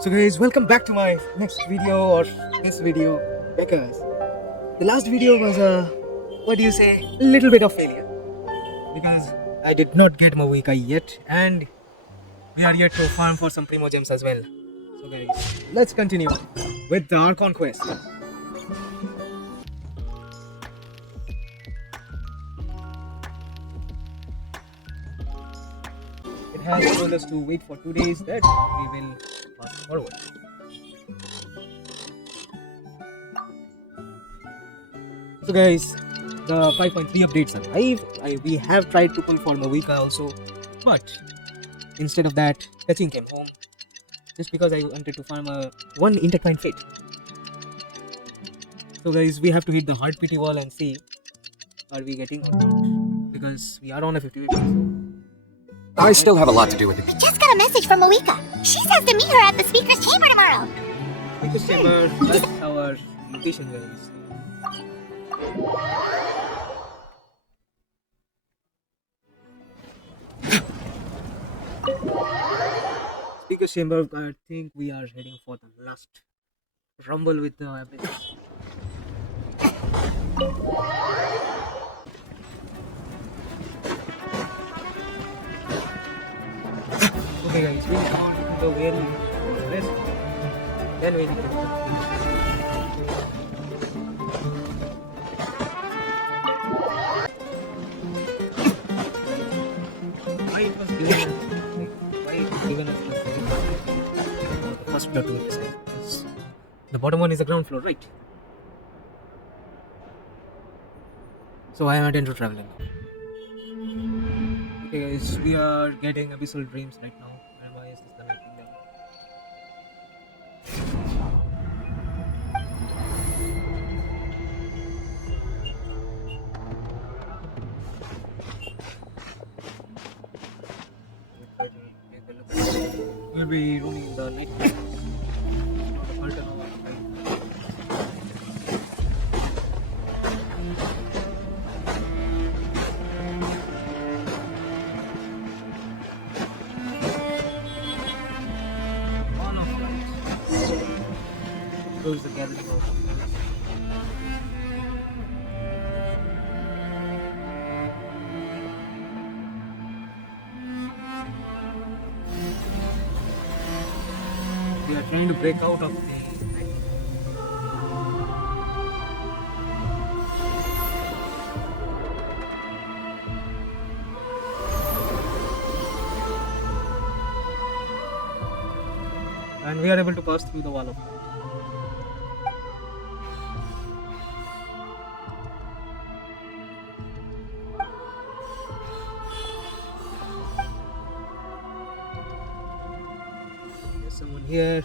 So guys, welcome back to my next video or this video, because the last video was a little bit of failure, because I did not get Mavuika yet and we are yet to farm for some primo gems as well. So guys, let's continue with the Archon quest. It has told us to wait for 2 days, that we will fast forward. So guys, the 5.3 updates are live. We have tried to pull for Mavuika also, but instead of that, Fetching came home just because I wanted to farm one intertwined fate. So guys, we have to hit the hard PT wall and see are we getting or not, because we are on a 50 so I still have a lot to do with it. I just got a message from Mavuika. She says to meet her at the speaker's chamber tomorrow. Speaker's chamber, that's our location, guys. Speaker's chamber, I think we are heading for the last rumble with the abyss. Okay guys, we found the very rest. Then we need to the first floor to this side. The bottom one is the ground floor, right? So I am at intro traveling. Okay guys, we are getting abyssal dreams right now. And why is this the night kingdom? We'll be roaming in the night. Goes the gathering of we are trying to break out of the night. And we are able to pass through the wall of someone here.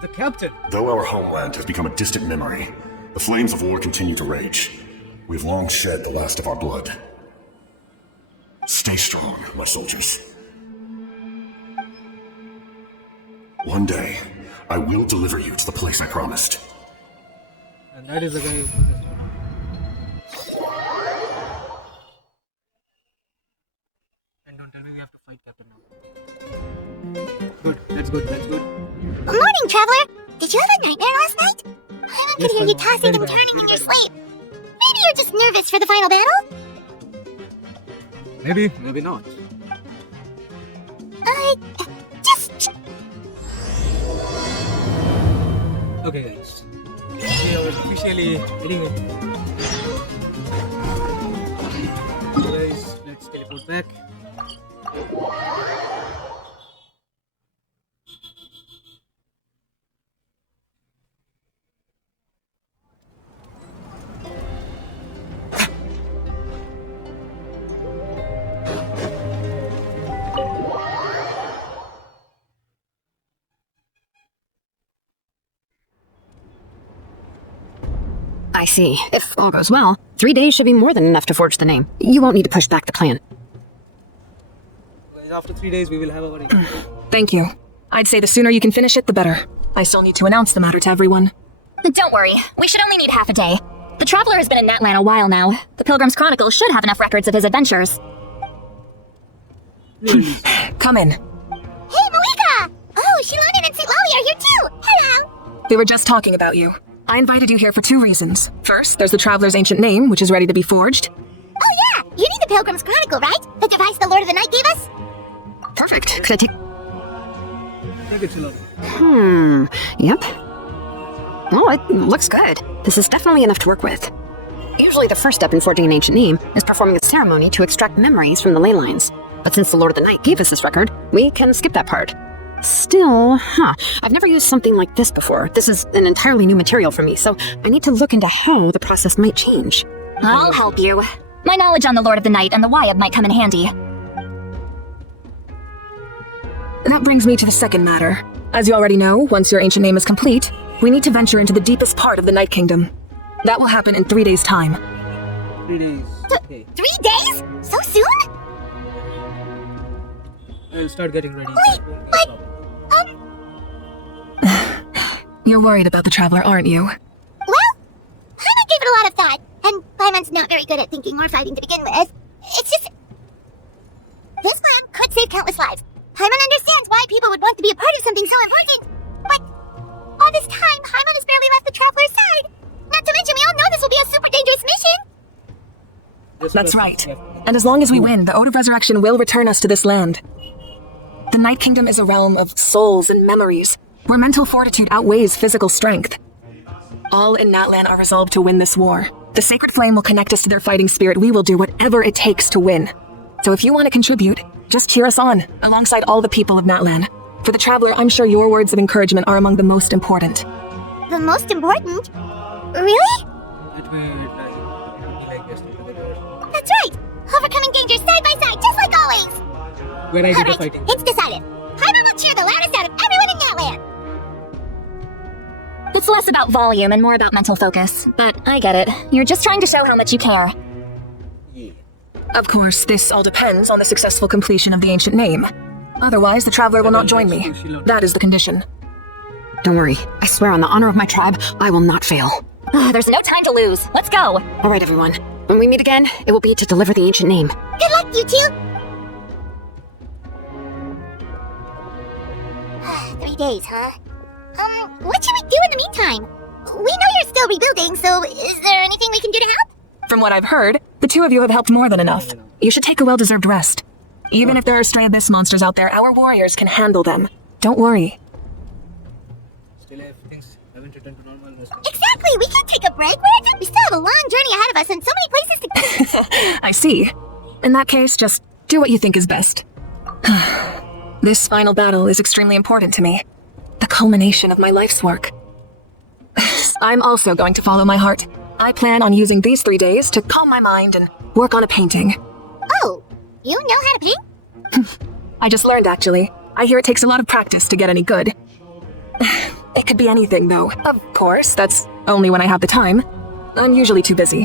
The captain! Though our homeland has become a distant memory, the flames of war continue to rage. We have long shed the last of our blood. Stay strong, my soldiers. One day, I will deliver you to the place I promised. And that is the guy who possessed me. And don't tell me we have to fight Captain now. Good, that's good, that's good. Good morning, traveler. Did you have a nightmare last night? I could hear you tossing and turning in your sleep. Maybe you're just nervous for the final battle? Maybe, maybe not. Just... Okay guys, we are officially heading in. Guys, let's teleport back. I see. If all goes well, 3 days should be more than enough to forge the name. You won't need to push back the plan. After 3 days, we will have our Thank you. I'd say the sooner you can finish it, the better. I still need to announce the matter to everyone. Don't worry, we should only need half a day. The traveler has been in Natlan a while now. The Pilgrim's Chronicle should have enough records of his adventures. Come in. Hey, Mavuika! Oh, Shilon and Sitlali We were just talking about you. I invited you here for 2 reasons. First, there's the Traveler's ancient name, which is ready to be forged. Oh yeah, you need the Pilgrim's Chronicle, right? The device the Lord of the Night gave us? Perfect. Could I take... Take it slow. Yep. Oh, it looks good. This is definitely enough to work with. Usually the first step in forging an ancient name is performing a ceremony to extract memories from the ley lines. But since the Lord of the Night gave us this record, we can skip that part. Still, I've never used something like this before. This is an entirely new material for me, so I need to look into how the process might change. I'll help you. My knowledge on the Lord of the Night and the Wyab might come in handy. That brings me to the second matter. As you already know, once your ancient name is complete, we need to venture into the deepest part of the Night Kingdom. That will happen in 3 days' time. 3 days. Okay. 3 days? So soon? I'll start getting ready. Wait, but... You're worried about the Traveler, aren't you? Well, Paimon gave it a lot of thought, and Paimon's not very good at thinking or fighting to begin with. It's just... This plan could save countless lives. Paimon understands why people would want to be a part of something so important. But all this time, Paimon has barely left the Traveler's side. Not to mention, we all know this will be a super dangerous mission. That's right. And as long as we win, the Ode of Resurrection will return us to this land. The Night Kingdom is a realm of souls and memories, where mental fortitude outweighs physical strength. All in Natlan are resolved to win this war. The Sacred Flame will connect us to their fighting spirit. We will do whatever it takes to win. So if you want to contribute, just cheer us on, alongside all the people of Natlan. For the Traveler, I'm sure your words of encouragement are among the most important. The most important? Really? That way it will be like yesterday. That's right! Overcoming dangers side by side, just like always! When I do the Alright, fighting. it's decided. Paimon will cheer the loudest out of everyone in Natlan! It's less about volume and more about mental focus. But I get it. You're just trying to show how much you care. Yeah. Of course, this all depends on the successful completion of the ancient name. Otherwise, the Traveler will not join me. That is the condition. Don't worry. I swear on the honor of my tribe, I will not fail. There's no time to lose. Let's go! All right, everyone. When we meet again, it will be to deliver the ancient name. Good luck, you two! 3 days, huh? What should we do in the meantime? We know you're still rebuilding, so is there anything we can do to help? From what I've heard, the 2 of you have helped more than enough. You should take a well-deserved rest. Even if there are stray abyss monsters out there, our warriors can handle them. Don't worry. Still, if things haven't returned to normal, Exactly! We can't take a break. We still have a long journey ahead of us and so many places to... I see. In that case, just do what you think is best. This final battle is extremely important to me. The culmination of my life's work. I'm also going to follow my heart. I plan on using these 3 days to calm my mind and work on a painting. Oh, you know how to paint? I just learned, actually. I hear it takes a lot of practice to get any good. It could be anything, though. Of course, that's only when I have the time. I'm usually too busy.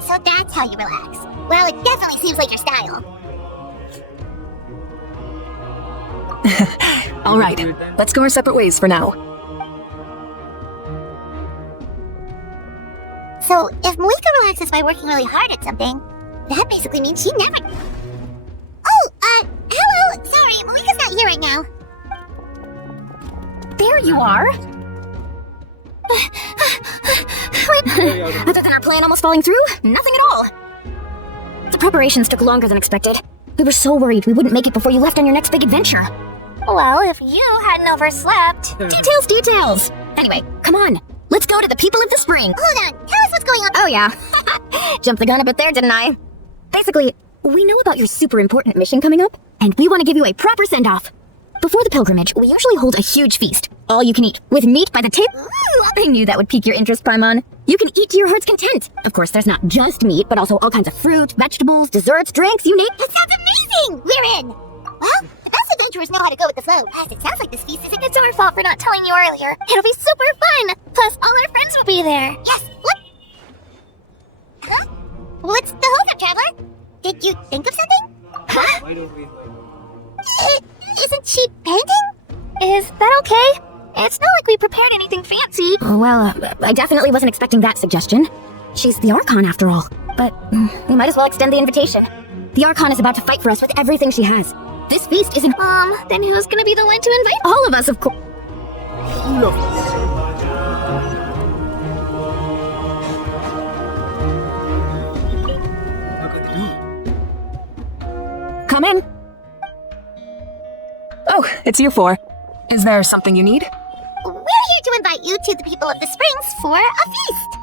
So that's how you relax. Well, it definitely seems like your style. All right, let's go our separate ways for now. So, if Mavuika relaxes by working really hard at something, that basically means she never... Oh, hello! Sorry, Mavuika's not here right now. There you are! Other than our plan almost falling through, nothing at all. The preparations took longer than expected. We were so worried we wouldn't make it before you left on your next big adventure. Well, if you hadn't overslept... Details! Anyway, come on. Let's go to the people of the spring. Hold on, tell us what's going on. Oh, yeah. Jumped the gun a bit there, didn't I? Basically, we know about your super important mission coming up, and we want to give you a proper send-off. Before the pilgrimage, we usually hold a huge feast. All you can eat, with meat by the tip. I knew that would pique your interest, Paimon. You can eat to your heart's content. Of course, there's not just meat, but also all kinds of fruit, vegetables, desserts, drinks, you name it. That sounds amazing! We're in! Well, the best adventurers know how to go with the flow. Plus, it sounds like this feast isn't it's our fault for not telling you earlier. It'll be super fun! Plus, all our friends will be there. Yes, what? Huh? What's the holdup, Traveler? Did you think of something? Huh? Why don't we? Isn't she painting? Is that okay? It's not like we prepared anything fancy. Well, I definitely wasn't expecting that suggestion. She's the Archon after all. But we might as well extend the invitation. The Archon is about to fight for us with everything she has. This feast isn't... then who's gonna be the one to invite? All of us, of course. full of us. How could they do it? Come in. Oh, it's you four. Is there something you need? We're here to invite you to the people of the Springs for a feast.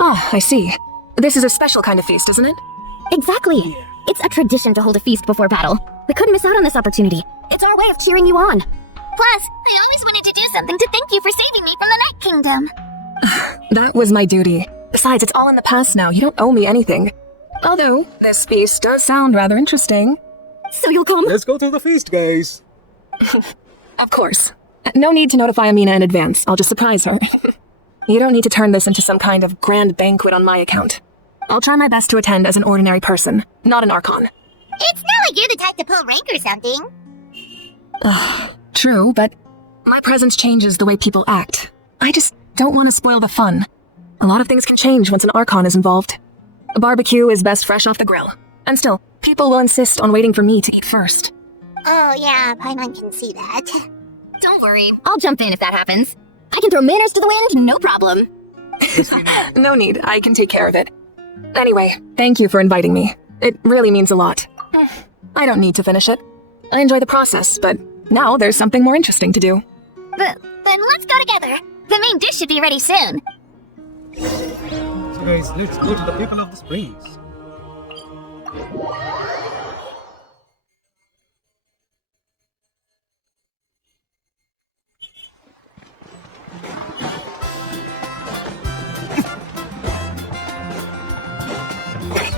Ah, I see. This is a special kind of feast, isn't it? Exactly. It's a tradition to hold a feast before battle. We couldn't miss out on this opportunity. It's our way of cheering you on. Plus, I always wanted to do something to thank you for saving me from the Night Kingdom. That was my duty. Besides, it's all in the past now. You don't owe me anything. Although, this feast does sound rather interesting. So you'll come? Let's go to the feast, guys. Of course. No need to notify Amina in advance. I'll just surprise her. You don't need to turn this into some kind of grand banquet on my account. I'll try my best to attend as an ordinary person, not an Archon. It's not like you're the type to pull rank or something. True, but my presence changes the way people act. I just don't want to spoil the fun. A lot of things can change once an Archon is involved. A barbecue is best fresh off the grill. And still, people will insist on waiting for me to eat first. Oh yeah, Paimon can see that. Don't worry, I'll jump in if that happens. I can throw manners to the wind, no problem. No need, I can take care of it. Anyway, thank you for inviting me. It really means a lot. I don't need to finish it. I enjoy the process, but now there's something more interesting to do. Then let's go together. The main dish should be ready soon. So guys, let's go to the people of the Springs.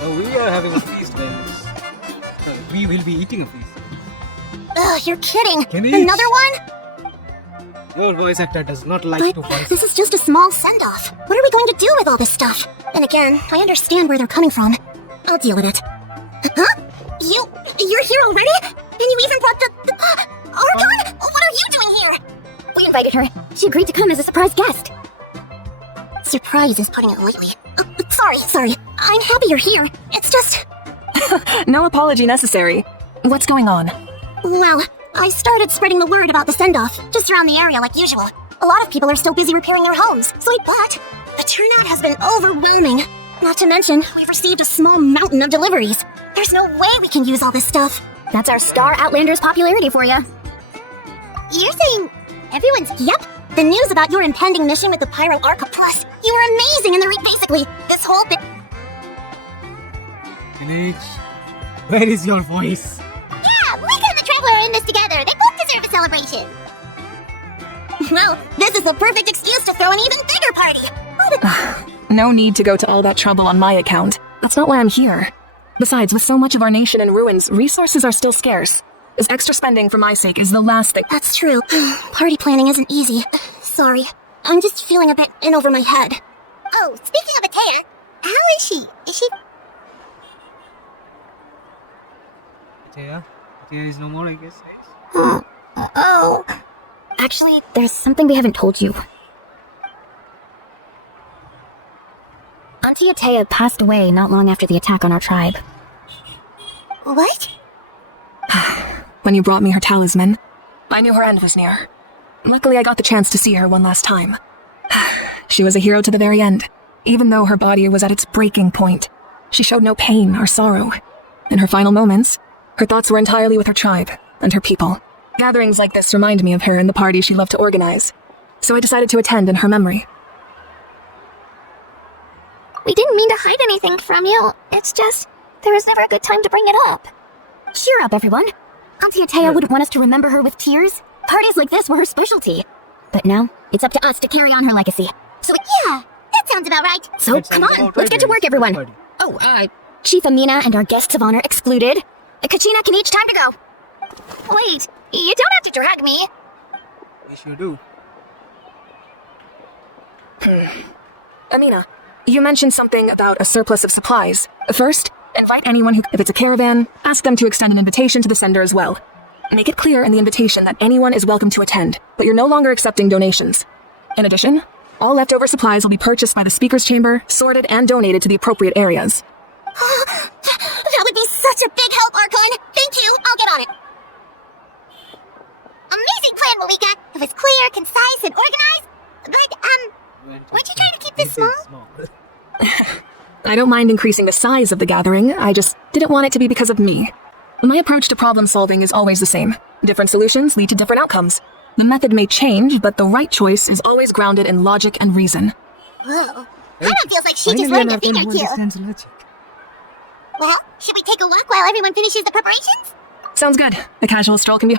So we are having a feast, guys. We will be eating a feast. Ugh, you're kidding. Can we Another one? Your voice actor does not like to voice. This is just a small send-off. What are we going to do with all this stuff? And again, I understand where they're coming from. I'll deal with it. Huh? You're here already? And you even brought the Archon? What are you doing here? We invited her. She agreed to come as a surprise guest. Surprise is putting it lightly. Sorry. I'm happy you're here. It's just... No apology necessary. What's going on? Well, I started spreading the word about the send-off, just around the area like usual. A lot of people are still busy repairing their homes, so I thought the turnout has been overwhelming. Not to mention, we've received a small mountain of deliveries. There's no way we can use all this stuff. That's our Star Outlander's popularity for you. You're saying everyone's... Yep. The news about your impending mission with the Pyro Arca Plus. You were amazing in the basically, this whole thing... Village, where is your voice? Yeah, Mavuika and the Traveler are in this together. They both deserve a celebration. Well, this is the perfect excuse to throw an even bigger party. No need to go to all that trouble on my account. That's not why I'm here. Besides, with so much of our nation in ruins, resources are still scarce. This extra spending for my sake is the last thing. That's true. Party planning isn't easy. Sorry. I'm just feeling a bit in over my head. Oh, speaking of Atea, how is she? Is she... Atea is no more, I guess. Oh. Actually, there's something we haven't told you. Auntie Atea passed away not long after the attack on our tribe. What? When you brought me her talisman, I knew her end was near. Luckily, I got the chance to see her one last time. She was a hero to the very end. Even though her body was at its breaking point, she showed no pain or sorrow. In her final moments, her thoughts were entirely with her tribe and her people. Gatherings like this remind me of her and the party she loved to organize. So I decided to attend in her memory. We didn't mean to hide anything from you. It's just, there was never a good time to bring it up. Cheer up, everyone. Auntie Atea wouldn't want us to remember her with tears. Parties like this were her specialty. But now, it's up to us to carry on her legacy. So yeah, that sounds about right. So come on, let's get to work, everyone. Oh, Chief Amina and our guests of honor excluded. Kachina can each time to go. Wait, you don't have to drag me. We sure do. Amina, you mentioned something about a surplus of supplies. First, invite anyone who, if it's a caravan, ask them to extend an invitation to the sender as well. Make it clear in the invitation that anyone is welcome to attend, but you're no longer accepting donations. In addition, all leftover supplies will be purchased by the speaker's chamber, sorted, and donated to the appropriate areas. That would be such a big help, Archon. Thank you. I'll get on it. Amazing plan, Mavuika. It was clear, concise, and organized. But, weren't you trying to keep this small? I don't mind increasing the size of the gathering, I just didn't want it to be because of me. My approach to problem solving is always the same. Different solutions lead to different outcomes. The method may change, but the right choice is always grounded in logic and reason. Whoa. Paimon feels like she just learned a thing or two. Logic. Well, should we take a walk while everyone finishes the preparations? Sounds good. A casual stroll can be...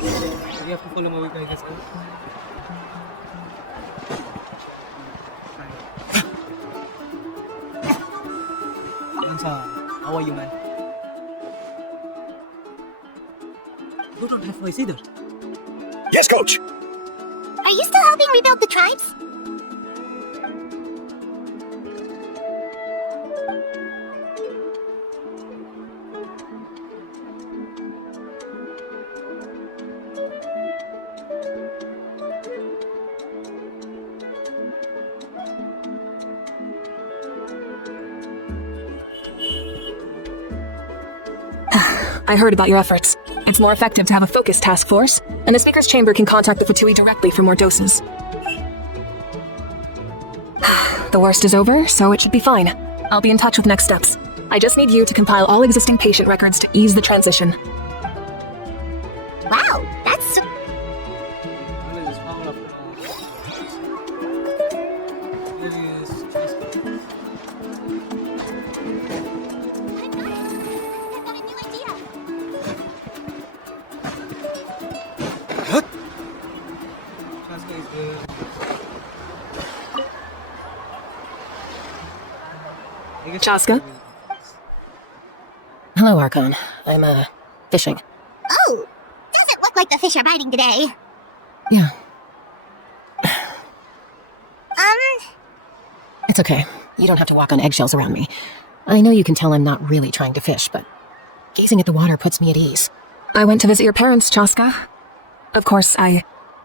We have to follow Mavuika, I guess. How are you, man? You don't have voice either. Yes, coach! Are you still helping rebuild the tribes? I heard about your efforts. It's more effective to have a focused task force, and the Speaker's Chamber can contact the Fatui directly for more doses. The worst is over, so it should be fine. I'll be in touch with next steps. I just need you to compile all existing patient records to ease the transition. Wow, that's... Chaska? Hello, Archon. I'm, fishing. Oh, doesn't look like the fish are biting today. Yeah, Um, it's okay. You don't have to walk on eggshells around me. I know you can tell I'm not really trying to fish, but gazing at the water puts me at ease. I went to visit your parents, Chaska. Of course, I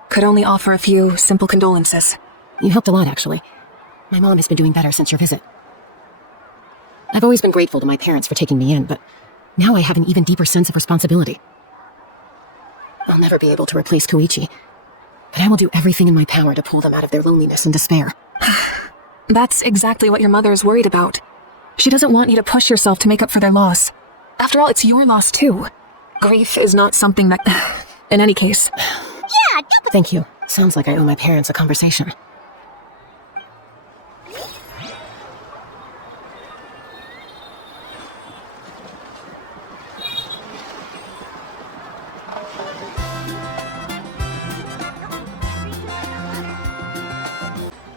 could only offer a few simple condolences. You helped a lot, actually. My mom has been doing better since your visit. I've always been grateful to my parents for taking me in, but now I have an even deeper sense of responsibility. I'll never be able to replace Koichi, but I will do everything in my power to pull them out of their loneliness and despair. That's exactly what your mother is worried about. She doesn't want you to push yourself to make up for their loss. After all, it's your loss too. Grief is not something that... In any case... yeah, Thank you. Sounds like I owe my parents a conversation.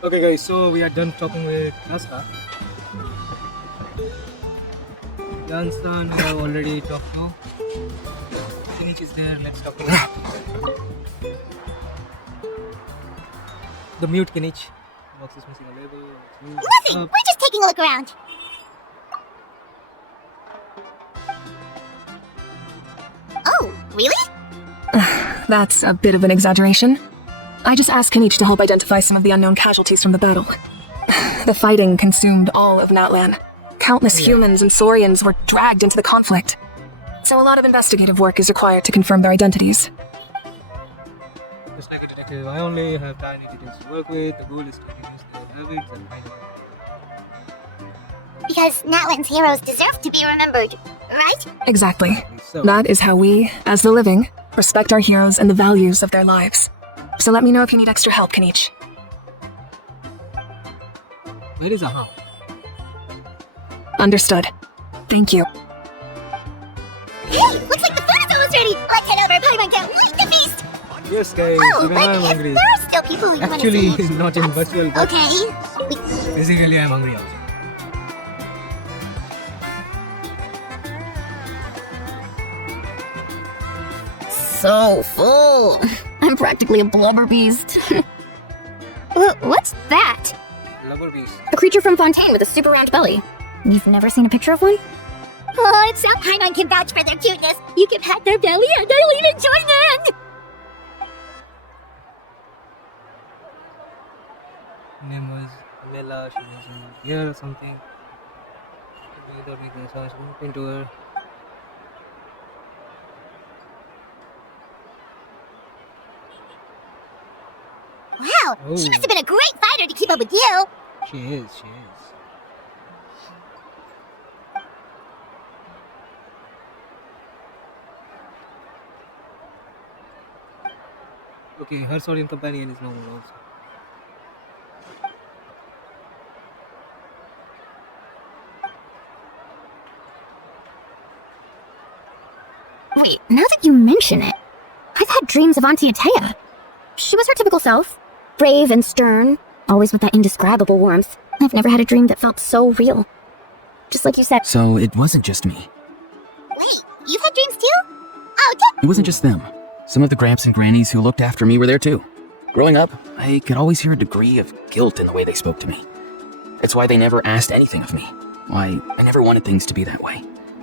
Okay guys, so we are done talking with Chaska. Jansan we have already talked to. Kinich is there, let's talk to him. The mute Kinich. Box is missing a label. nothing. We're just taking a look around. Oh, really? That's a bit of an exaggeration. I just asked Kinich to help identify some of the unknown casualties from the battle. The fighting consumed all of Natlan. Countless humans and Saurians were dragged into the conflict. So a lot of investigative work is required to confirm their identities. Just like a detective, I only have tiny details to work with. The goal is to reduce their habits and find out. Because Natlan's heroes deserve to be remembered, right? Exactly. So, That is how we, as the living, respect our heroes and the values of their lives. So let me know if you need extra help, Kinich. where is Aha? Understood. Thank you. Hey, looks like the food is almost ready. Let's head over. Paimon can't wait to feast. Yes guys, Oh, even but I am if hungry. there are still people who want to Actually, see. not in virtual, but Okay. basically I am hungry also. So full. I'm practically a blubber beast. What's that? Blubber beast. A creature from Fontaine with a super round belly. You've never seen a picture of one? Oh, it's so Paimon can vouch for their cuteness. You can pat their belly and they'll even join in. Name was Mela, she was here or something. We thought we can search into her. Wow, Oh. she must have been a great fighter to keep up with you. She is. Okay, her Saurian companion is normal also. Wait, now that you mention it, I've had dreams of Auntie Atea. She was her typical self, brave and stern, always with that indescribable warmth. I've never had a dream that felt so real. Just like you said. So it wasn't just me. Wait, you've had dreams too? Oh, It wasn't just them. Some of the gramps and grannies who looked after me were there too. Growing up, I could always hear a degree of guilt in the way they spoke to me. That's why they never asked anything of me. Why, I never wanted things to be that way.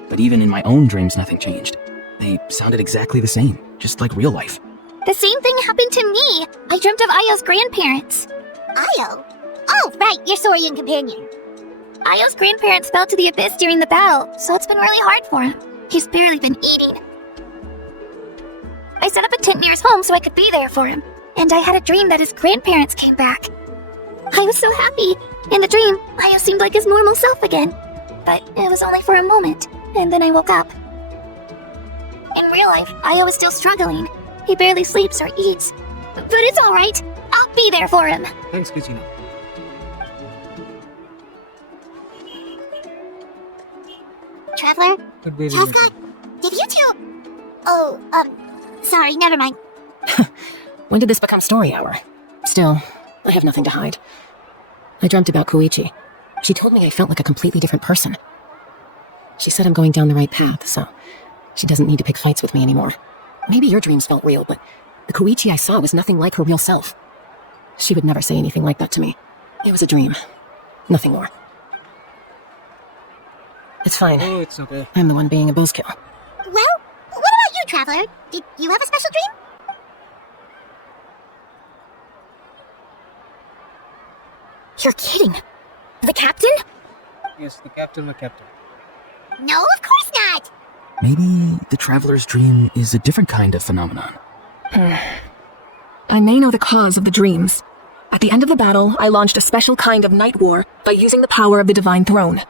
But even in my own dreams, nothing changed. They sounded exactly the same, just like real life. the same thing happened to me. I dreamt of Ayo's grandparents. Ayo? Oh, right, your Saurian companion. Ayo's grandparents fell to the abyss during the battle, so it's been really hard for him. He's barely been eating. I set up a tent near his home so I could be there for him, and I had a dream that his grandparents came back. I was so happy. In the dream, Ayo seemed like his normal self again. But it was only for a moment, and then I woke up. In real life, Ayo is still struggling. He barely sleeps or eats. But it's alright. I'll be there for him. Thanks, Kuchina. Traveler? Could be Casca? Did you two... Oh, sorry, never mind. When did this become story hour? Still, I have nothing to hide. I dreamt about Koichi. She told me I felt like a completely different person. She said I'm going down the right path, so she doesn't need to pick fights with me anymore. Maybe your dreams felt real, but the Koichi I saw was nothing like her real self. She would never say anything like that to me. It was a dream. Nothing more. It's fine. Oh, it's okay. I'm the one being a buzzkill. Well, what about you, Traveler? Did you have a special dream? You're kidding. The captain? Yes, the captain, my captain. No, of course not. Maybe the traveler's dream is a different kind of phenomenon. I may know the cause of the dreams. At the end of the battle, I launched a special kind of night war by using the power of the Divine Throne.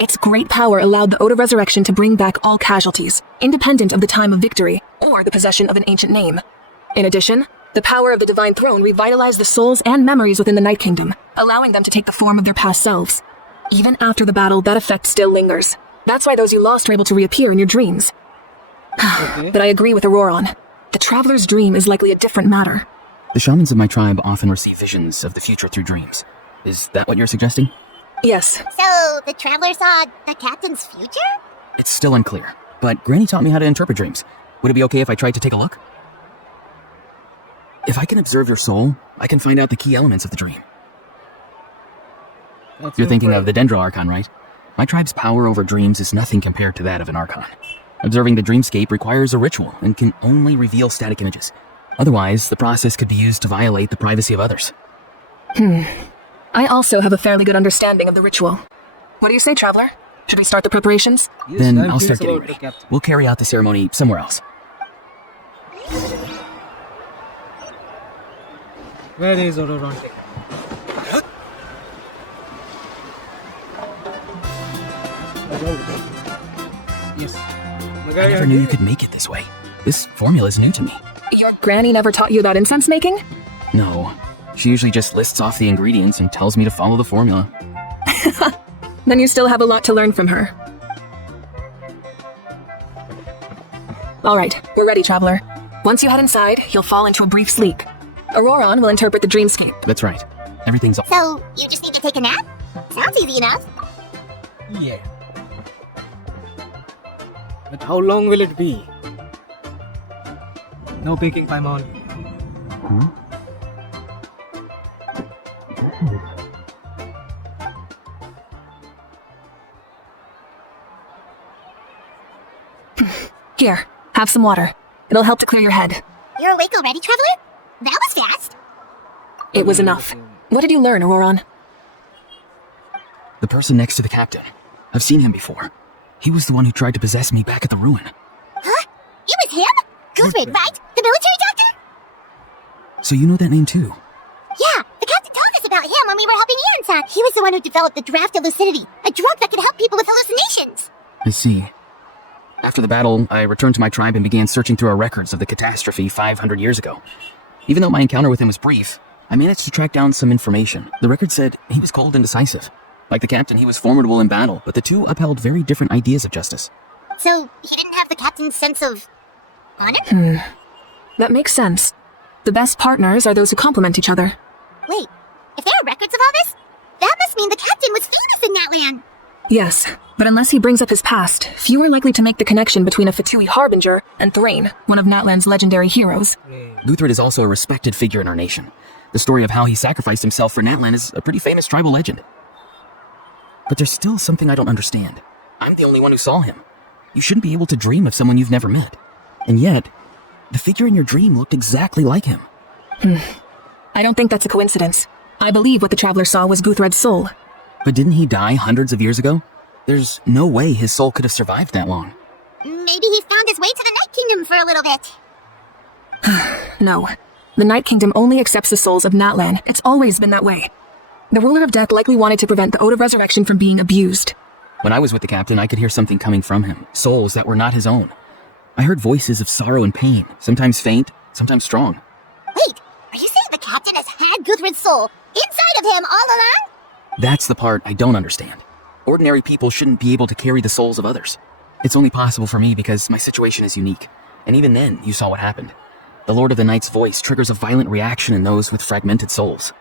Its great power allowed the Ode of Resurrection to bring back all casualties, independent of the time of victory or the possession of an ancient name. In addition, the power of the Divine Throne revitalized the souls and memories within the Night Kingdom, allowing them to take the form of their past selves. Even after the battle, that effect still lingers. That's why those you lost are able to reappear in your dreams. Okay. But I agree with Auroron. The Traveler's dream is likely a different matter. The shamans of my tribe often receive visions of the future through dreams. Is that what you're suggesting? Yes, So, the Traveler saw the captain's future? It's still unclear, but Granny taught me how to interpret dreams. Would it be okay if I tried to take a look? If I can observe your soul, I can find out the key elements of the dream. That's You're no thinking problem. of the Dendro Archon, right? My tribe's power over dreams is nothing compared to that of an Archon. Observing the dreamscape requires a ritual and can only reveal static images. Otherwise, the process could be used to violate the privacy of others. I also have a fairly good understanding of the ritual. What do you say, Traveler? Should we start the preparations? Yes, Then I'm I'll curious start getting about the ready. captain. We'll carry out the ceremony somewhere else. Where is Auroron? Yes. I never knew you could make it this way. This formula is new to me. Your granny never taught you about incense making? No, she usually just lists off the ingredients and tells me to follow the formula. Then you still have a lot to learn from her. All right, we're ready, Traveler. Once you head inside, you'll fall into a brief sleep. Auroron will interpret the dreamscape. That's right. Everything's all. So, you just need to take a nap? Sounds easy enough. Yeah. But how long will it be? No picking Paimon. Here, have some water. It'll help to clear your head. You're awake already, Traveler? That was fast. It was enough. What did you learn, Auroron? The person next to the captain. I've seen him before. He was the one who tried to possess me back at the ruin. Huh? It was him? Good, right? The military doctor? So you know that name too? when we were helping Ian-san. He was the one who developed the draft of lucidity, a drug that could help people with hallucinations. I see. After the battle, I returned to my tribe and began searching through our records of the catastrophe 500 years ago. Even though my encounter with him was brief, I managed to track down some information. The record said he was cold and decisive. Like the captain, he was formidable in battle, but the two upheld very different ideas of justice. So, he didn't have the captain's sense of honor? That makes sense. The best partners are those who complement each other. Wait, if there are records of all this, that must mean the captain was famous in that land. Yes, but unless he brings up his past, few are likely to make the connection between a 5.3's Harbinger and Thrain, one of Natlan's legendary heroes. Guthred is also a respected figure in our nation. The story of how he sacrificed himself for Natlan is a pretty famous tribal legend. But there's still something I don't understand. I'm the only one who saw him. You shouldn't be able to dream of someone you've never met. And yet, the figure in your dream looked exactly like him. I don't think that's a coincidence. I believe what the traveler saw was Guthred's soul. But didn't he die hundreds of years ago? There's no way his soul could have survived that long. Maybe he found his way to the Night Kingdom for a little bit. No. The Night Kingdom only accepts the souls of Natlan. It's always been that way. The ruler of death likely wanted to prevent the Ode of Resurrection from being abused. When I was with the captain, I could hear something coming from him, souls that were not his own. I heard voices of sorrow and pain, sometimes faint, sometimes strong. Wait, are you saying the captain has had Guthred's soul inside of him all along? That's the part I don't understand. Ordinary people shouldn't be able to carry the souls of others. It's only possible for me because my situation is unique. And even then, you saw what happened. The Lord of the Night's voice triggers a violent reaction in those with fragmented souls.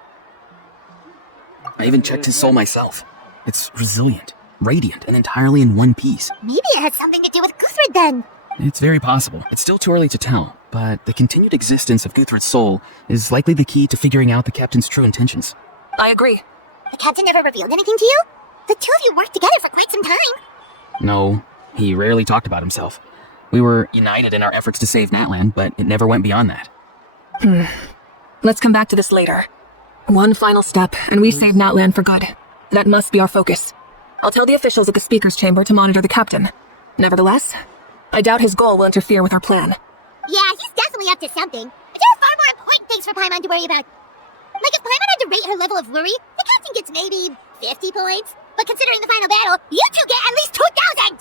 I even checked his soul myself. It's resilient, radiant, and entirely in one piece. Maybe it has something to do with Guthred then. It's very possible. It's still too early to tell, but the continued existence of Guthred's soul is likely the key to figuring out the captain's true intentions. I agree. The captain never revealed anything to you? The two of you worked together for quite some time. No, he rarely talked about himself. We were united in our efforts to save Natlan, but it never went beyond that. Let's come back to this later. One final step, and we save Natlan for good. That must be our focus. I'll tell the officials at the Speaker's Chamber to monitor the captain. Nevertheless, I doubt his goal will interfere with our plan. Yeah, he's definitely up to something. But there are far more important things for Paimon to worry about. Like if Paimon had to rate her level of worry, the captain gets maybe 50 points. But considering the final battle, you two get at least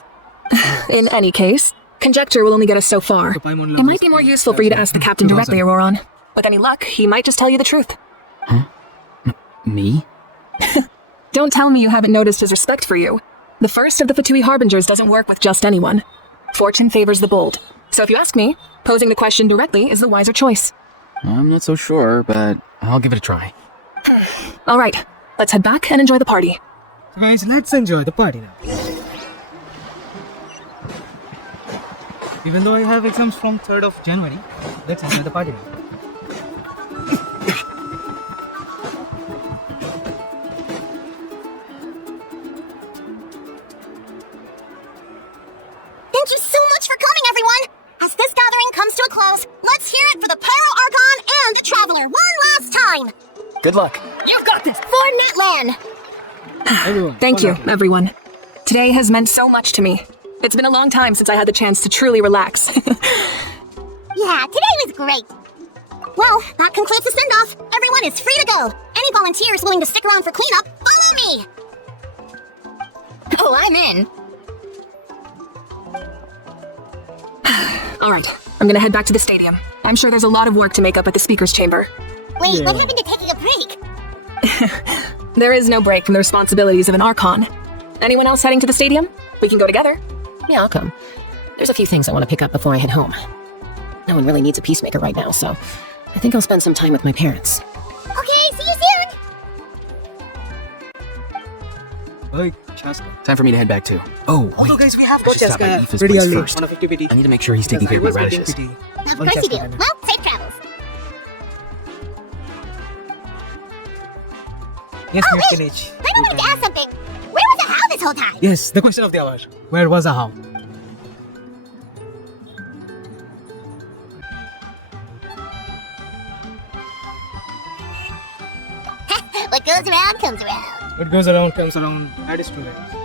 2,000! In any case, conjecture will only get us so far. It might be more useful for you to ask the captain directly, Auroron. With any luck, he might just tell you the truth. Huh? Me? Don't tell me you haven't noticed his respect for you. The first of the 5.3's Harbingers doesn't work with just anyone. Fortune favors the bold. So if you ask me, posing the question directly is the wiser choice. I'm not so sure, but I'll give it a try. All right, let's head back and enjoy the party. Guys, let's enjoy the party now. Even though I have exams from 3rd of January, let's enjoy the party now. Thank you so much for coming, everyone! As this gathering comes to a close, let's hear it for the Pyro Archon and the Traveler one last time! Good luck. You've got this for Natlan! Everyone, Thank you, everyone. Today has meant so much to me. It's been a long time since I had the chance to truly relax. Yeah, today was great! Well, that concludes the send-off. Everyone is free to go. Any volunteers willing to stick around for cleanup, follow me! Oh, I'm in. All right, I'm gonna head back to the stadium. I'm sure there's a lot of work to make up at the Speaker's Chamber. Wait, what happened to taking a break? There is no break from the responsibilities of an Archon. Anyone else heading to the stadium? We can go together. Yeah, I'll come. There's a few things I want to pick up before I head home. No one really needs a peacemaker right now, so I think I'll spend some time with my parents. Okay, see you soon! Bye, Chaska. Time for me to head back too. Oh, wait. Although guys, we have got I should stop by Chaska Aoife's pretty place early first. on a 50-50. I need to make sure he's taking care of my radishes. Of course you do. Well, safe travels. Yes, Oh, Miss wait! Village. I wanted to ask something. Where was the How this whole time? Yes, the question of the hour. Where was the how? What goes around comes around. What goes around comes around. That is true, guys.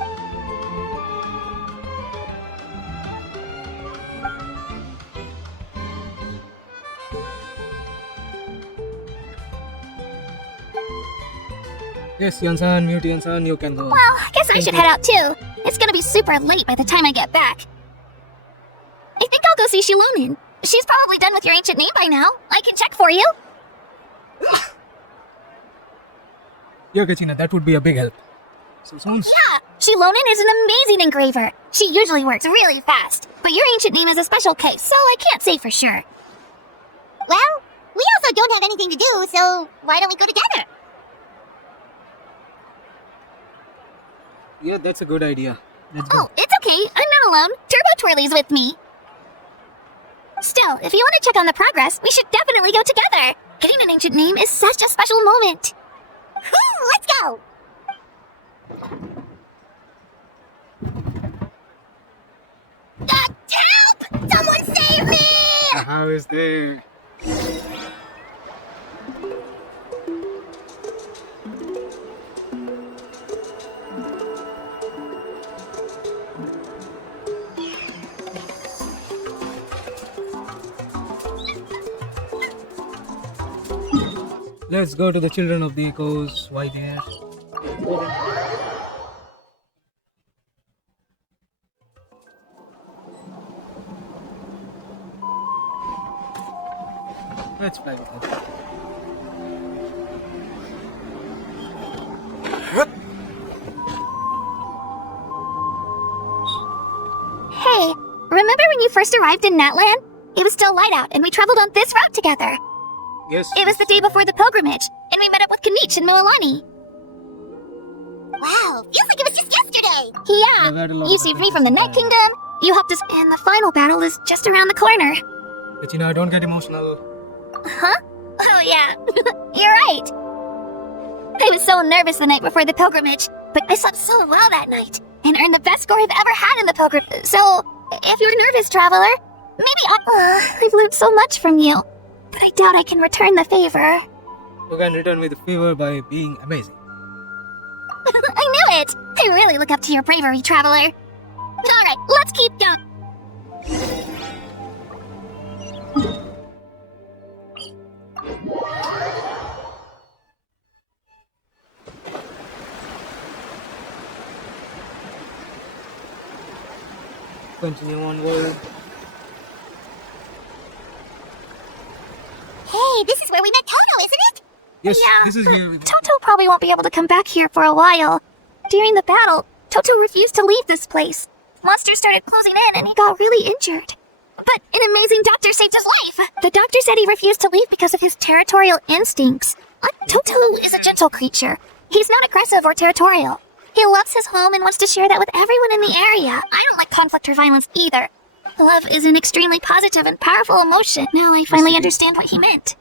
Yes, Yansan, mute Yansan, you can go. Well, I guess I should head out too. It's gonna be super late by the time I get back. I think I'll go see Shilonin. She's probably done with your ancient name by now. I can check for you. Yeah, Kachina, that would be a big help. So sounds... Yeah, Shilonin is an amazing engraver. She usually works really fast. But your ancient name is a special case, so I can't say for sure. Well, we also don't have anything to do, so why don't we go together? Yeah, that's a good idea. Let's go. Oh, it's okay. I'm not alone. Turbo Twirly's with me. Still, if you want to check on the progress, we should definitely go together. Getting an ancient name is such a special moment. Let's go! Help! Someone save me! How is there? Let's go to the Children of the Echoes. Why there? Let's fly with her. Hey, remember when you first arrived in Natlan? It was still light out, and we traveled on this route together. Yes. It was the day before the pilgrimage, and we met up with Kanich and Mililani. Wow, feels like it was just yesterday! Yeah, I've had a lot you of see free adventures from the in Night there. Kingdom, you helped us, and the final battle is just around the corner. Kachina, don't get emotional. Huh? Oh yeah, you're right. I was so nervous the night before the pilgrimage, but I slept so well that night, and earned the best score I've ever had in the pilgrimage. So, if you're nervous, traveler, maybe I've learned so much from you, but I doubt I can return the favor. You can return me the favor by being amazing. I knew it! I really look up to your bravery, traveler. Alright, let's keep going. Continue onward. Hey, this is where we met Toto, isn't it? Yes, Yeah, this is here. Toto probably won't be able to come back here for a while. During the battle, Toto refused to leave this place. Monsters started closing in and he got really injured. But an amazing doctor saved his life. The doctor said he refused to leave because of his territorial instincts. Toto is a gentle creature. He's not aggressive or territorial. He loves his home and wants to share that with everyone in the area. I don't like conflict or violence either. Love is an extremely positive and powerful emotion. Now I finally understand what he meant.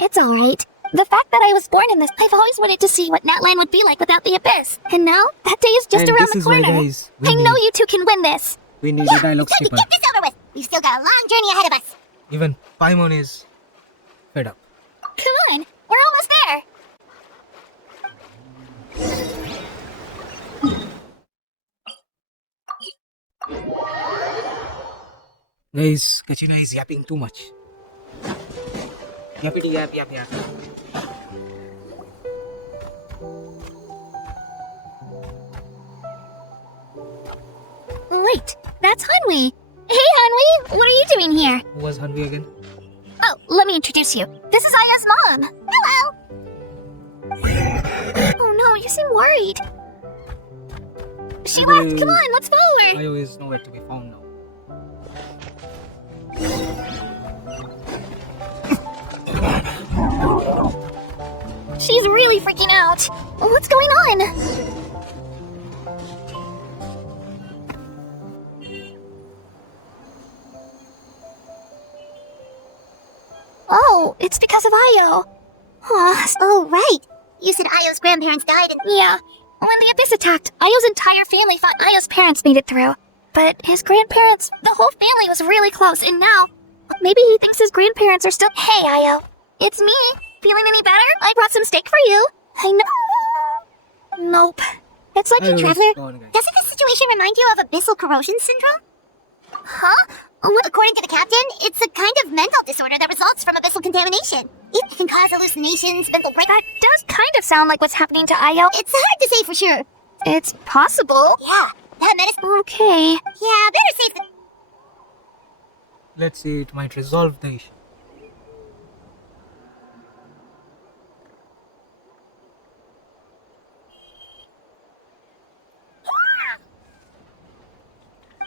It's alright. The fact that I was born in this, I've always wanted to see what Natlan would be like without the Abyss. And now, that day is just And around this the is why, corner. guys, we I know need- you two can win this. We need a dialogue Time to skipper. get this over with! We've still got a long journey ahead of us. Even Paimon is fed up. Come on, we're almost there. Guys, Kachina is yapping too much. Yappity yap yap yap. Wait, that's Hanwi. Hey Hanwi, what are you doing here? Who was Hanvi again? Oh, let me introduce you. This is Aya's mom. Hello. Oh no, you seem worried. She left. Come on, let's follow her. I always nowhere to be found now. She's really freaking out. What's going on? Oh, it's because of Ayo. Oh, right. You said Ayo's grandparents died and... Yeah. When the Abyss attacked, Ayo's entire family thought Ayo's parents made it through. But his grandparents, the whole family was really close, and now, maybe he thinks his grandparents are still... Hey, Ayo. It's me. Feeling any better? I brought some steak for you. I know. Nope. It's like I you, always Traveler. gone, guys. Doesn't this situation remind you of abyssal corrosion syndrome? Huh? According to the captain, it's a kind of mental disorder that results from abyssal contamination. It can cause hallucinations, mental break. That does kind of sound like what's happening to Ayo. It's hard to say for sure. It's possible. Yeah, that medicine. Okay. Yeah, better safe than. Let's see, it might resolve the issue.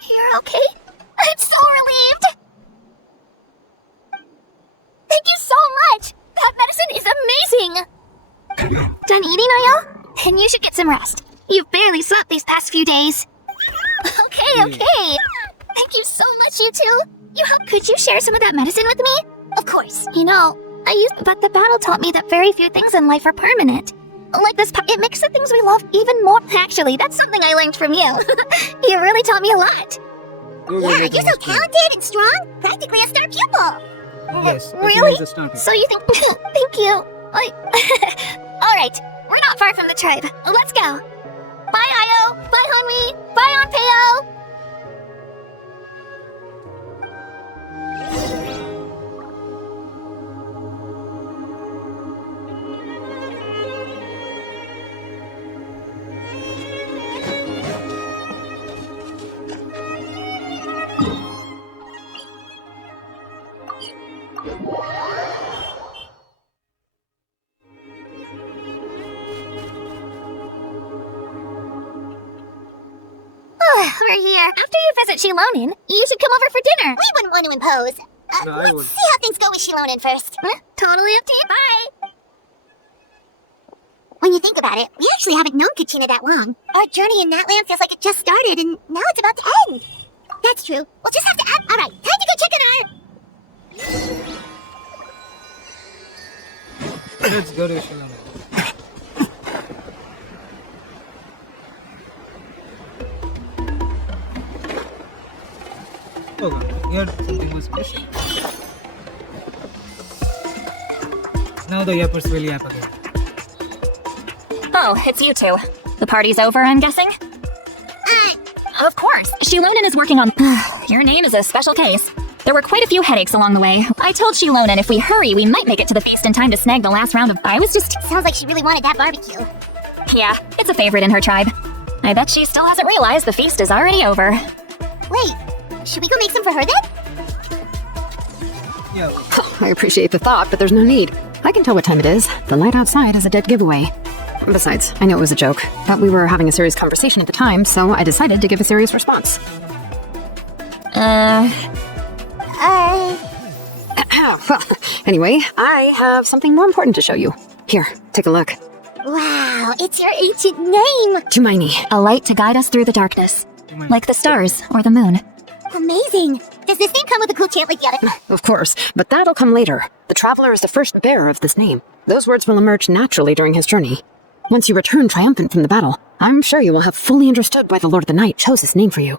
You're okay? I'm so relieved! Thank you so much! That medicine is amazing! Done eating, Ayo? And you should get some rest. You've barely slept these past few days. Okay. Thank you so much, you two. Could you share some of that medicine with me? Of course. You know, but the battle taught me that very few things in life are permanent. Like this, it makes the things we love even more. Actually, that's something I learned from you. You really taught me a lot. Yeah, you're so talented and strong. Practically a star pupil. Yes, Really? a starting. So you think... Thank you. Alright, we're not far from the tribe. Let's go. Bye, Ayo. Bye, Hanwi. Bye, Onpeo. We're here. After you visit Shilonin, you should come over for dinner. We wouldn't want to impose. No, I Let's would. see how things go with Shilonin first. Totally up to you. Bye. When you think about it, we actually haven't known Katrina that long. Our journey in Natlan feels like it just started, and now it's about to end. That's true. We'll just have to add. Alright, time to go check on our... Let's go to Shalom. Oh god, here something was missing. Now the yappers will yap again. Oh, it's you two. The party's over, I'm guessing? Of course. Shilonin is working on... Your name is a special case. There were quite a few headaches along the way. I told Shilonin if we hurry, we might make it to the feast in time to snag the last round of... Sounds like she really wanted that barbecue. Yeah, it's a favorite in her tribe. I bet she still hasn't realized the feast is already over. Wait, should we go make some for her then? Yeah. I appreciate the thought, but there's no need. I can tell what time it is. The light outside is a dead giveaway. Besides, I know it was a joke, but we were having a serious conversation at the time, so I decided to give a serious response. Anyway, I have something more important to show you. Here, take a look. Wow, it's your ancient name! Jumini. A light to guide us through the darkness. Like the stars or the moon. Amazing! Does this name come with a cool chant like the other? Of course, but that'll come later. The Traveler is the first bearer of this name. Those words will emerge naturally during his journey. Once you return triumphant from the battle, I'm sure you will have fully understood why the Lord of the Night chose this name for you.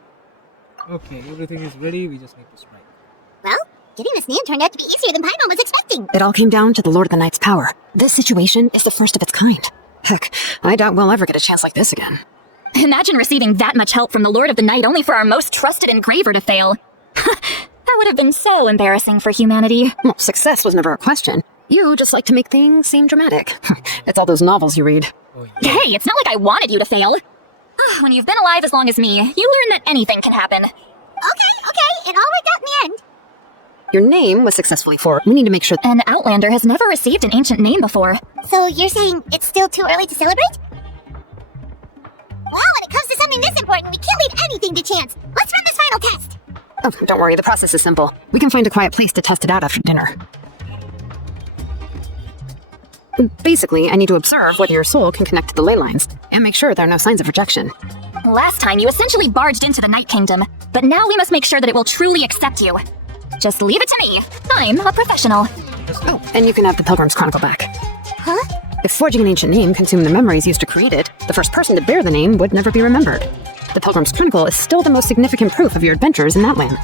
Okay, everything is ready, we just need to strike. Well, getting this name turned out to be easier than Paimon was expecting. It all came down to the Lord of the Night's power. This situation is the first of its kind. Heck, I doubt we'll ever get a chance like this again. Imagine receiving that much help from the Lord of the Night only for our most trusted engraver to fail. That would have been so embarrassing for humanity. Well, success was never a question. You just like to make things seem dramatic. It's all those novels you read. Oh, yeah. Hey, it's not like I wanted you to fail. When you've been alive as long as me, you learn that anything can happen. Okay, it all worked out in the end. Your name was successfully forked. We need to make sure... An Outlander has never received an ancient name before. So you're saying it's still too early to celebrate? Well, when it comes to something this important, we can't leave anything to chance. Let's run this final test. Oh, don't worry, the process is simple. We can find a quiet place to test it out after dinner. Basically, I need to observe whether your soul can connect to the ley lines, and make sure there are no signs of rejection. Last time, you essentially barged into the Night Kingdom, but now we must make sure that it will truly accept you. Just leave it to me. I'm a professional. Oh, and you can have the Pilgrim's Chronicle back. Huh? If forging an ancient name consumed the memories used to create it, the first person to bear the name would never be remembered. The Pilgrim's Chronicle is still the most significant proof of your adventures in that land.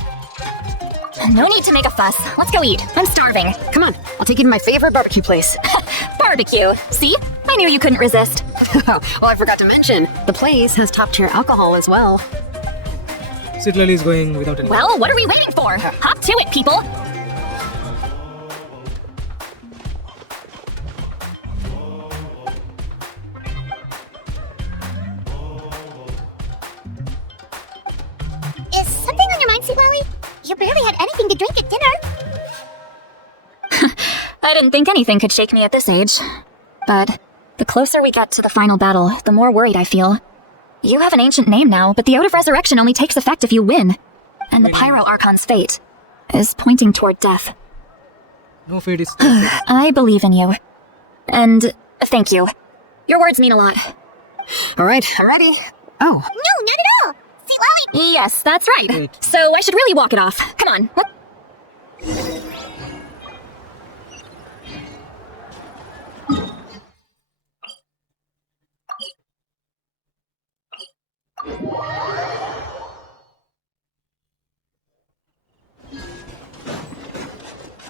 No need to make a fuss. Let's go eat. I'm starving. Come on, I'll take you to my favorite barbecue place. Barbecue. See? I knew you couldn't resist. Well, I forgot to mention, the place has top-tier alcohol as well. Citlali is going without any... Well, what are we waiting for? Hop to it, people! Lally? You barely had anything to drink at dinner. I didn't think anything could shake me at this age. But the closer we get to the final battle, the more worried I feel. You have an ancient name now, but the Ode of Resurrection only takes effect if you win. And the Pyro Archon's fate is pointing toward death. No fate is. I believe in you. And thank you. Your words mean a lot. Alright, I'm ready. Oh, No, not at all. See, Lally, Yes, that's right. Good. So I should really walk it off. Come on. What?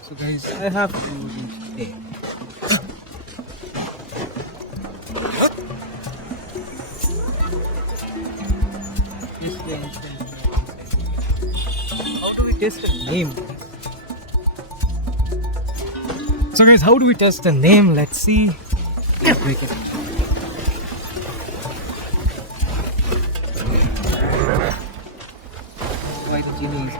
So guys, I have to reach there. This way instead. How do we test the name? So guys, how do we test the name? Let's see. Break it. Why the genie is here?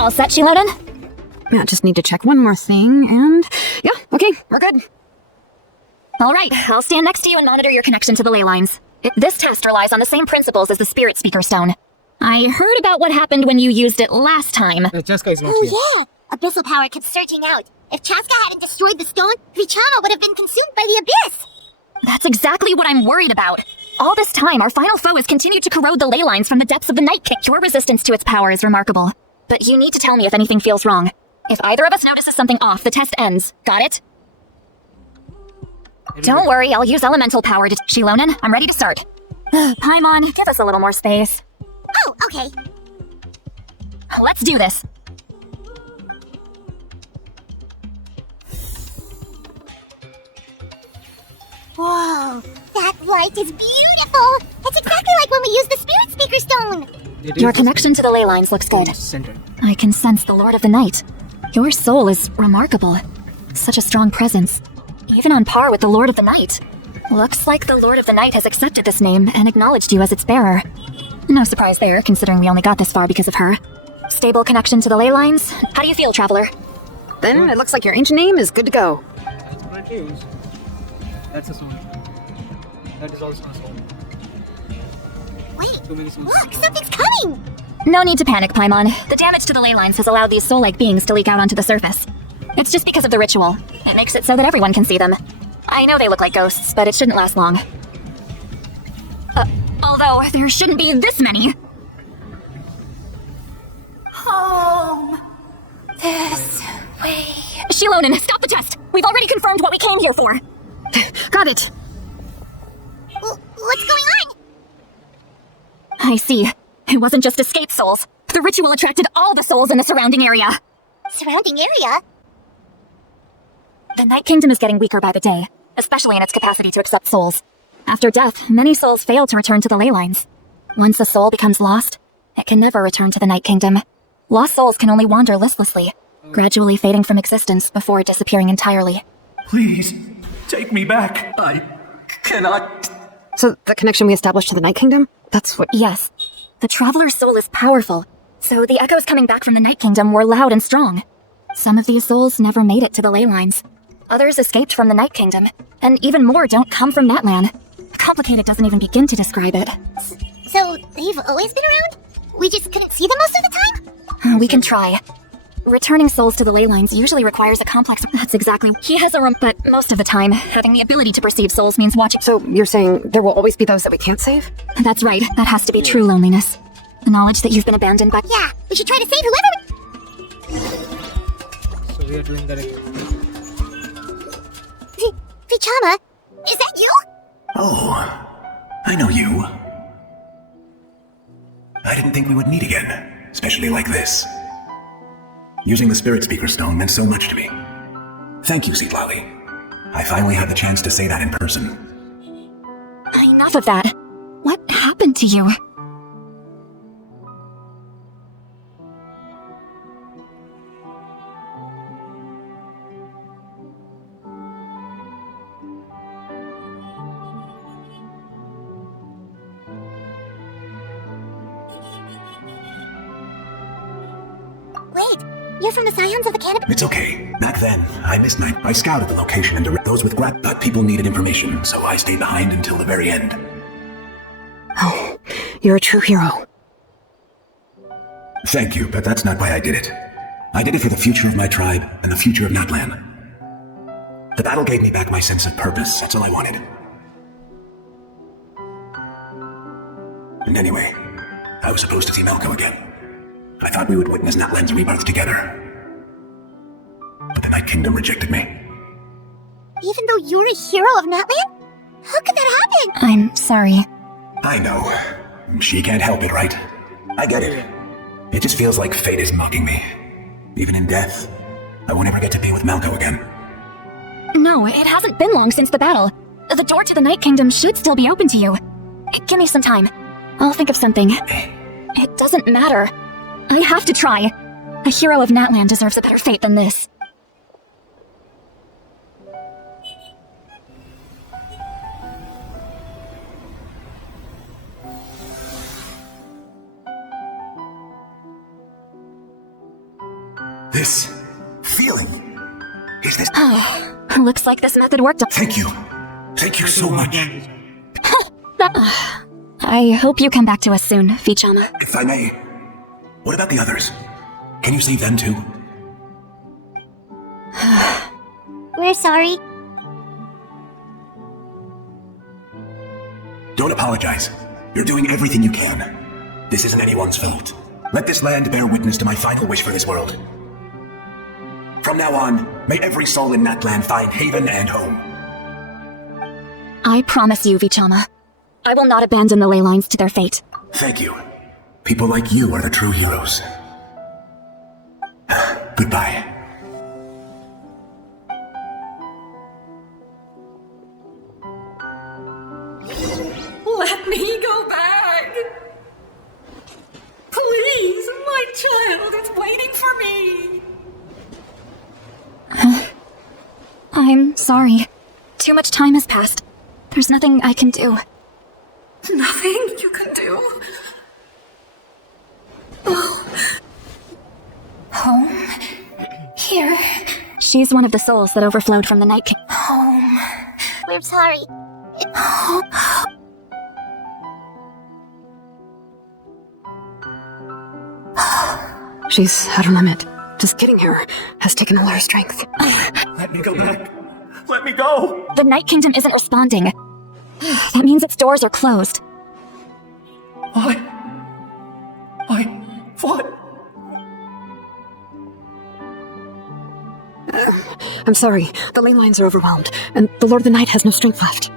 All set, Shiloden? yeah, just need to check one more thing, and yeah, okay, we're good. All right, I'll stand next to you and monitor your connection to the ley lines. This test relies on the same principles as the Spirit Speaker Stone. I heard about what happened when you used it last time. Chaska is not here. oh yeah. Abyssal power kept surging out. If Chaska hadn't destroyed the stone, Vichama would have been consumed by the abyss. That's exactly what I'm worried about. All this time, our final foe has continued to corrode the ley lines from the depths of the Night King. Your resistance to its power is remarkable. But you need to tell me if anything feels wrong. If either of us notices something off, the test ends. Got it? Don't worry, I'll use elemental power to Shilonen. I'm ready to start. Paimon, give us a little more space. Oh, okay. Let's do this. Whoa, that light is beautiful. It's exactly like when we used the Spirit Speaker Stone. It is Your the connection to the ley lines looks good. center. I can sense the Lord of the Night. Your soul is remarkable. Such a strong presence. Even on par with the Lord of the Night. Looks like the Lord of the Night has accepted this name and acknowledged you as its bearer. No surprise there, considering we only got this far because of her. Stable connection to the ley lines? How do you feel, Traveler? Then it looks like your ancient name is good to go. That's what it is. That's a soul. That is also a soul. Wait, Too many souls. look, something's coming. No need to panic, Paimon. The damage to the ley lines has allowed these soul-like beings to leak out onto the surface. It's just because of the ritual. It makes it so that everyone can see them. I know they look like ghosts, but it shouldn't last long. Although, there shouldn't be this many. Home. This way. Shilonen, stop the test! We've already confirmed what we came here for. Got it. What's going on? I see. It wasn't just escape souls. The ritual attracted all the souls in the surrounding area. Surrounding area? The Night Kingdom is getting weaker by the day, especially in its capacity to accept souls. After death, many souls fail to return to the ley lines. Once a soul becomes lost, it can never return to the Night Kingdom. Lost souls can only wander listlessly, gradually fading from existence before disappearing entirely. Please, take me back. I cannot. So the connection we established to the Night Kingdom? That's what... Yes, the Traveler's soul is powerful, so the echoes coming back from the Night Kingdom were loud and strong. Some of these souls never made it to the ley lines. Others escaped from the Night Kingdom, and even more don't come from Natlan. Complicated doesn't even begin to describe it. So, they've always been around? We just couldn't see them most of the time? We can try. Returning souls to the ley lines usually requires a complex... That's exactly... He has a room, but most of the time, having the ability to perceive souls means watching... So you're saying there will always be those that we can't save? That's right, that has to be true loneliness. The knowledge that you've been abandoned by... Yeah, we should try to save whoever... So we are doing that again. Vichama, is that you? Oh, I know you. I didn't think we would meet again, especially like this. Using the Spirit Speaker Stone meant so much to me. Thank you, Lally. I finally had the chance to say that in person. Enough of that. What happened to you? Wait, you're from the Scions of the Canopy? It's okay. Back then, I missed night. I scouted the location and directed those with but people needed information, so I stayed behind until the very end. Oh, you're a true hero. Thank you, but that's not why I did it. I did it for the future of my tribe and the future of Natlan. The battle gave me back my sense of purpose. That's all I wanted. And anyway, I was supposed to see Malco again. I thought we would witness Natlan's rebirth together. But the Night Kingdom rejected me. Even though you're a hero of Natlan? How could that happen? I'm sorry. I know. She can't help it, right? I get it. It just feels like fate is mocking me. Even in death, I won't ever get to be with Malco again. No, it hasn't been long since the battle. The door to the Night Kingdom should still be open to you. Give me some time. I'll think of something. It doesn't matter. I have to try. A hero of Natlan deserves a better fate than this. This feeling. Is this... Oh, looks like this method worked. Thank you. Thank you so much. I hope you come back to us soon, Vichama. If I may. What about the others? Can you save them too? We're sorry. Don't apologize. You're doing everything you can. This isn't anyone's fault. Let this land bear witness to my final wish for this world. From now on, may every soul in Natlan find haven and home. I promise you, Vichama. I will not abandon the ley lines to their fate. Thank you. People like you are the true heroes. Goodbye. Let me go back! Please, my child is waiting for me! I'm sorry. Too much time has passed. There's nothing I can do. Nothing you can do? Home? Here? She's one of the souls that overflowed from the Night King. Home. We're sorry. She's had her limit. Just getting here has taken all her strength. Let me go back. Let me go. The Night Kingdom isn't responding. That means its doors are closed. What? What? I'm sorry. The ley lines are overwhelmed, and the Lord of the Night has no strength left.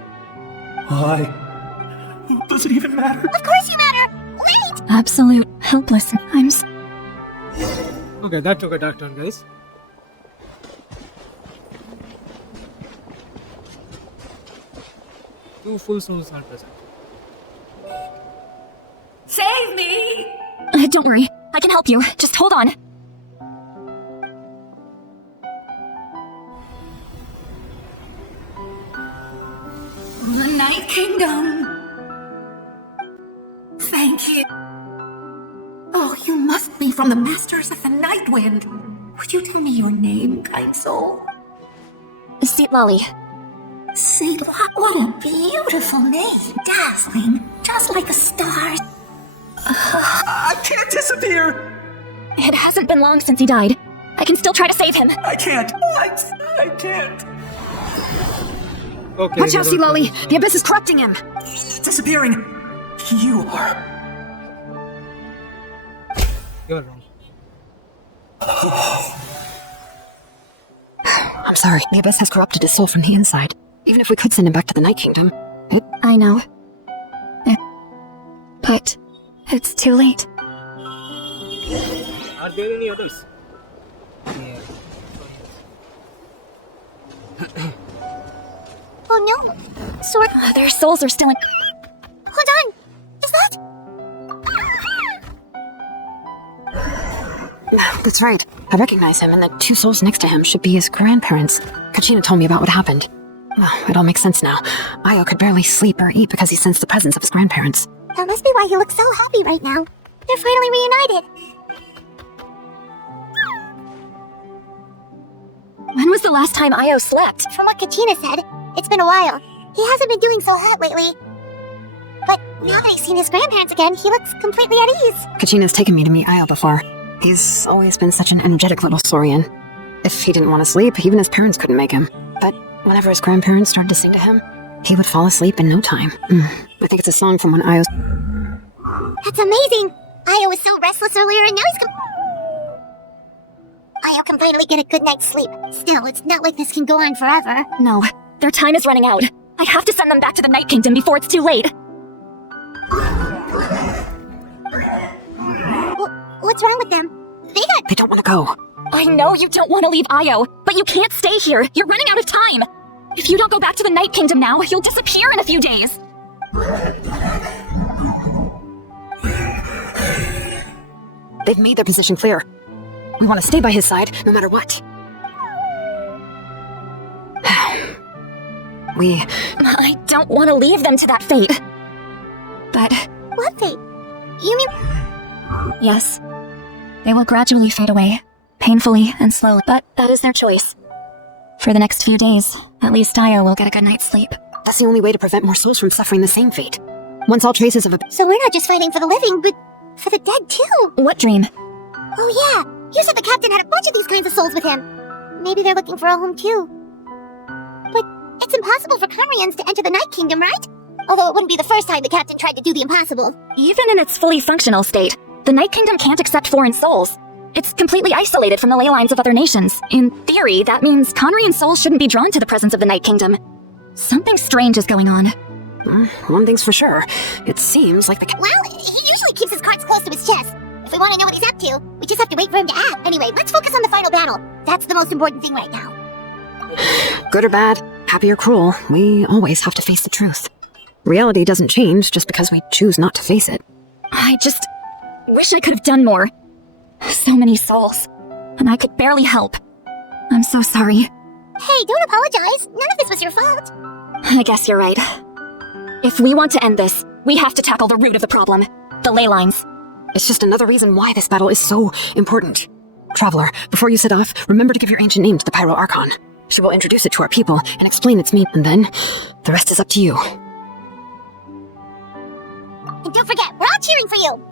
Why? Does it even matter? Of course you matter. Wait! Absolute helpless. Okay, that took a dark turn, guys. Two full souls are present. Save me! Don't worry. I can help you. Just hold on. The Night Kingdom. Thank you. Oh, you must be from the Masters of the Night Wind. Would you tell me your name, kind soul? Seat Lolly. Sid, what a beautiful name. Dazzling, just like the stars. I can't disappear. It hasn't been long since he died. I can still try to save him. I can't. I can't. Okay. Watch out, Sea Lolly! The abyss is corrupting him! Disappearing. You are. You're wrong. I'm sorry. The abyss has corrupted his soul from the inside. Even if we could send him back to the Night Kingdom, I know. But it's too late. Are there any others? Yeah. Oh no. Sword. Their souls are still in. Hold on. Is that? That's right. I recognize him, and the two souls next to him should be his grandparents. Kachina told me about what happened. Well, it all makes sense now. Io could barely sleep or eat because he sensed the presence of his grandparents. That must be why he looks so happy right now. They're finally reunited. When was the last time Io slept? From what Katina said, it's been a while. He hasn't been doing so hot lately. But now that he's seen his grandparents again, he looks completely at ease. Kachina's taken me to meet Io before. He's always been such an energetic little Saurian. If he didn't want to sleep, even his parents couldn't make him. But whenever his grandparents started to sing to him, he would fall asleep in no time. I think it's a song from when Io's... That's amazing! Io was so restless earlier and now Io can finally get a good night's sleep. Still, it's not like this can go on forever. No, their time is running out. I have to send them back to the Night Kingdom before it's too late. What's wrong with them? They don't want to go. I know you don't want to leave Io, but you can't stay here. You're running out of time. If you don't go back to the Night Kingdom now, you'll disappear in a few days. They've made their position clear. We want to stay by his side, no matter what. I don't want to leave them to that fate. But... What fate? You mean... Yes. They will gradually fade away. Painfully and slowly, but that is their choice. For the next few days, at least Io will get a good night's sleep. That's the only way to prevent more souls from suffering the same fate. Once all traces of a... So we're not just fighting for the living, but for the dead too. What dream? Oh yeah, you said the captain had a bunch of these kinds of souls with him. Maybe they're looking for a home too. But it's impossible for Conrians to enter the Night Kingdom, right? Although it wouldn't be the first time the captain tried to do the impossible. Even in its fully functional state, the Night Kingdom can't accept foreign souls. It's completely isolated from the ley lines of other nations. In theory, that means Conrian souls shouldn't be drawn to the presence of the Night Kingdom. Something strange is going on. One thing's for sure. It seems like the... Well, he usually keeps his cards close to his chest. If we want to know what he's up to, we just have to wait for him to act. Anyway, let's focus on the final battle. That's the most important thing right now. Good or bad, happy or cruel, we always have to face the truth. Reality doesn't change just because we choose not to face it. I just wish I could have done more. So many souls, and I could barely help. I'm so sorry. Hey, don't apologize. None of this was your fault. I guess you're right. If we want to end this, we have to tackle the root of the problem, the ley lines. It's just another reason why this battle is so important. Traveler, before you set off, remember to give your ancient name to the Pyro Archon. She will introduce it to our people and explain its meaning, and then the rest is up to you. And don't forget, we're all cheering for you.